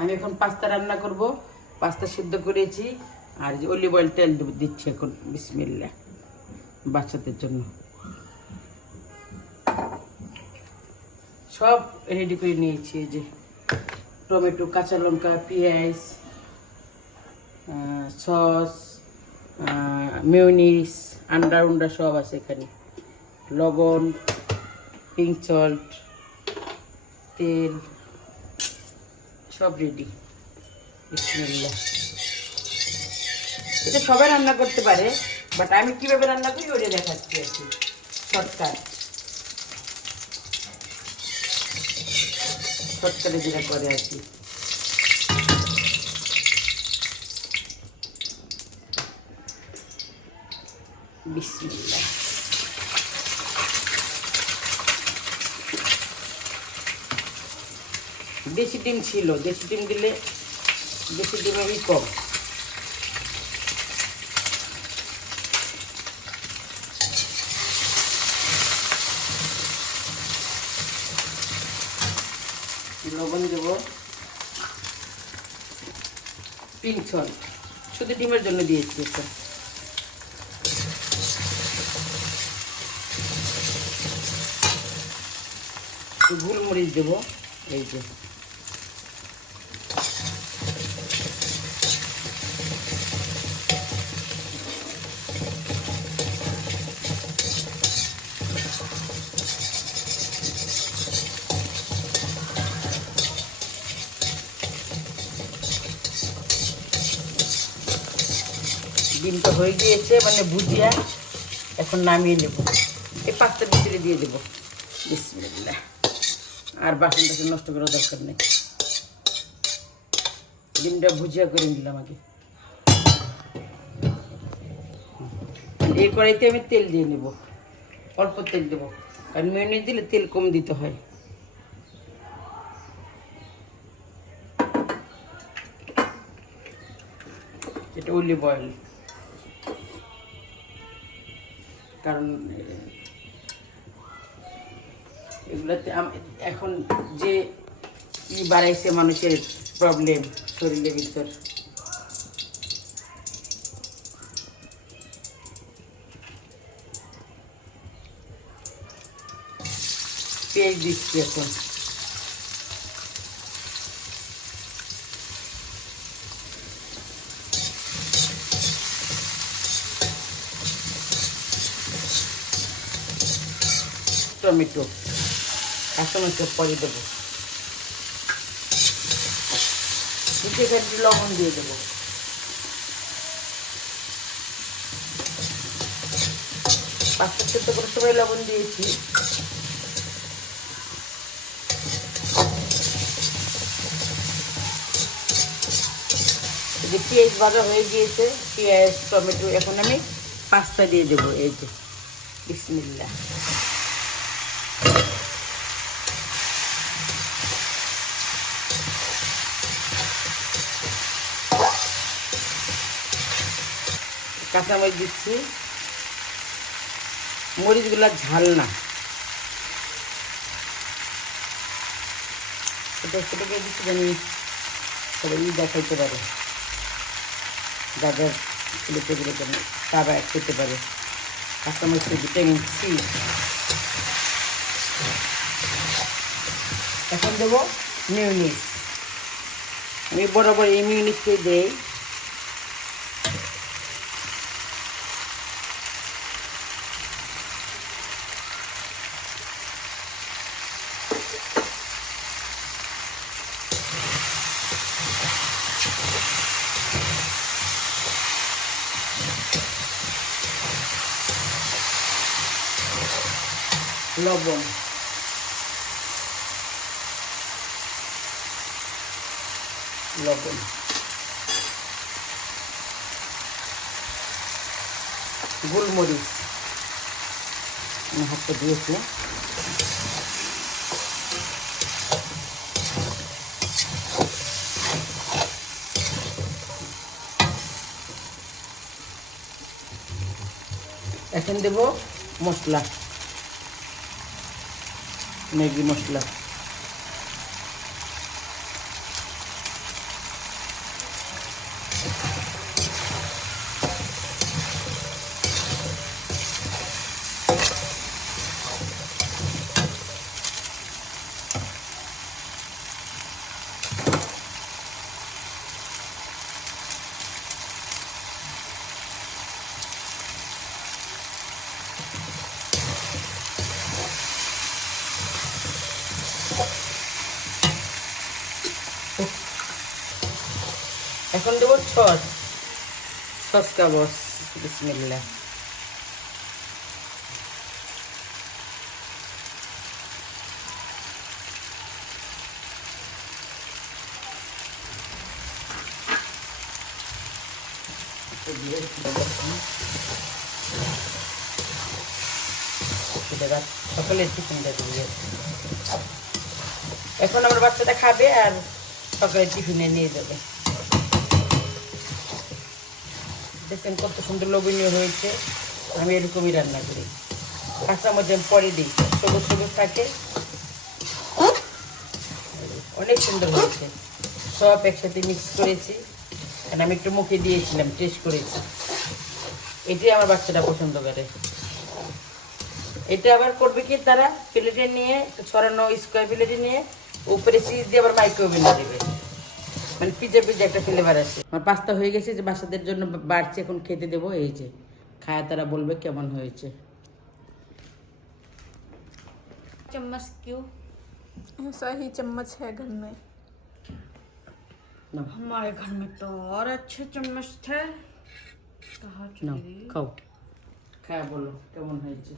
আমি এখন পাস্তা রান্না করব। পাস্তা সিদ্ধ করেছি আর যে অলিভ অয়েল তেল দিচ্ছি এখন। বিসমিল্লাহ। বাচ্চাদের জন্য সব রেডি করে নিয়েছি। এই যে টমেটো, কাঁচা লঙ্কা, পেঁয়াজ, সস, মেয়োনিজ, আন্ডা সব আছে এখানে। লবণ, পিঙ্ক সল্ট, তেল সব রেডি। বিসমিল্লাহ। এটা সবাই রান্না করতে পারে, বাট আমি কিভাবে রান্না করি ওটা দেখাচ্ছি আর কি। শর্টকাটে যেটা করে আর কি। বিসমিল্লাহ। দেশি ডিম ছিল, দেশি ডিম দিলে দেশি ডিমেরই কম। লবণ দেব, পিঙ্ক সল্ট শুধু ডিমের জন্য দিয়েছি এটা। গোলমরিচ দেবো, এই যে ডিমটা হয়ে গিয়েছে, মানে ভুজিয়া। এখন নামিয়ে নেব, এই পাস্তার ভিতরে দিয়ে দেবো। বিসমিল্লাহ। আর বাসনটাকে নষ্ট করার দরকার নেই। ডিমটা ভুজিয়া করে নিলাম আগে। এই কড়াইতে আমি তেল দিয়ে নেব, অল্প তেল দেবো, কারণ মেয়োনিজ দিলে তেল কম দিতে হয়। এটা অলিভ অয়েল, কারণ এগুলোতে এখন যে বাড়াইছে মানুষের প্রবলেম শরীরের ভিতর। পেঁয়াজ দিচ্ছি এখন। টমেটো, কাঁচামরিচ পরে দেবো। নিচে একটু লবণ দিয়ে দেবো। পাঁচটা সেদ্ধ করে সবাই লবণ দিয়েছি। যে পেঁয়াজ ভাজা হয়ে গিয়েছে, পেঁয়াজ টমেটো, এখন আমি পাস্তা দিয়ে দেবো। এই যে বিসমিল্লাহ। কাঁচামরিচ দিচ্ছি, মরিচগুলা ঝাল না, ছোটো ছোটো করে দিচ্ছি যেন সবাই দেখাইতে পারে, যাদের ছেলেপেলেগুলো যেন তারা খেতে পারে। কাঁচামরিচের ভিটামিন সি। এখন দেবো মেয়োনিজ। আমি বরাবর এই মেয়োনিজকে দেই। লবণ, লবণ, গোলমরিচ হাতে দিয়েছি। এখন দেব মশলা, ম্যাগি মশলা। এখন দেবো সস, সস কা বস। বিসমিল্লাহ। সকালের টিফিনটা দিয়ে এখন আমার বাচ্চাটা খাবে আর সকালের টিফিনে নিয়ে যাবে। দেখেন কত সুন্দর লোভনীয় হয়েছে। আমি এরকমই রান্না করি। কাঁচা মধ্যে আমি পরে দিই, সবুজ সবুজ থাকে, অনেক সুন্দর হয়েছে। সব একসাথে মিক্স করেছি, কারণ আমি একটু মুখে দিয়েছিলাম, টেস্ট করেছি। এটাই আমার বাচ্চাটা পছন্দ করে। এটা আবার করবে কি তারা প্লেটে নিয়ে ছড়ানো স্কোয়ার প্লেটে নিয়ে উপরে চিজ দিয়ে আবার মাইক্রোওভেনে দেবে, মানে পিজা পিজা একটা ফ্লেভার আছে। আমার পাস্তা হয়ে গেছে, যে বাচ্চাদের জন্য বাড়ছে, এখন খেতে দেবো। এই যে খায় তারা বলবে কেমন হয়েছে। चम्मच क्यों? ऐसा ही चम्मच है घर में। हमारे घर में तो और अच्छे चम्मच थे। कहाँ चली गई? খাও, খায় বলো কেমন হয়েছে।